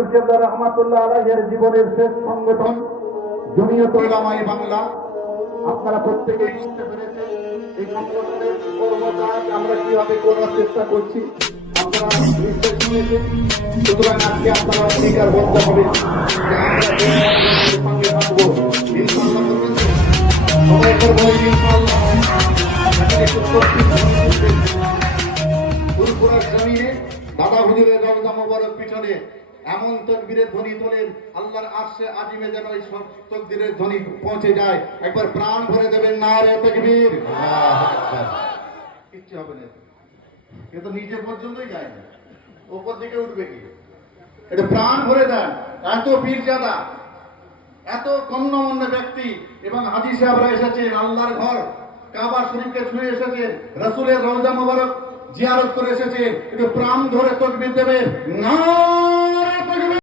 রহমাতুল্লাহ আলাইহির জীবনের শেষ সংগঠন জমিয়ত উলামায়ে বাংলা। আপনারা প্রত্যেকেই বুঝতে পেরেছেন এই সংগঠনের কর্মকাজ আমরা কিভাবে করার চেষ্টা করছি। আপনারা নিশ্চয়ই শুনেছেন। সুতরাং আজকে আপনারা অঙ্গীকার করতে হবে যে আমরা সঙ্গে থাকবো। ইনশাআল্লাহ করবেন তো? সবাই করবো ইনশাআল্লাহ। ফুরফুরার জমিনে দাদা হুজুরের রওজা মোবারক পিছনে এমন তাকবীরের ধ্বনি তোলেন, আল্লাহর আরশে আজিমে যেন এই সব তাকবীরের ধ্বনি পৌঁছে যায়। একবার প্রাণ ভরে দেবেন নারে তাকবীর। কিচ্ছু হবে না, এ তো নিচে পর্যন্তই যায় না, উপর দিকে উঠবে কি? এটা প্রাণ ভরে দেন। এত পীরজাদা, এত গণ্যমান্য ব্যক্তি এবং হাজী সাহেবরা এসেছেন, আল্লাহর ঘর কাবা শরীফকে ছুঁয়ে এসেছেন, রাসূলের রওজা মোবারক জিয়ারত করে এসেছেন। একটু প্রাণ ধরে তাকবীর দেবেন। না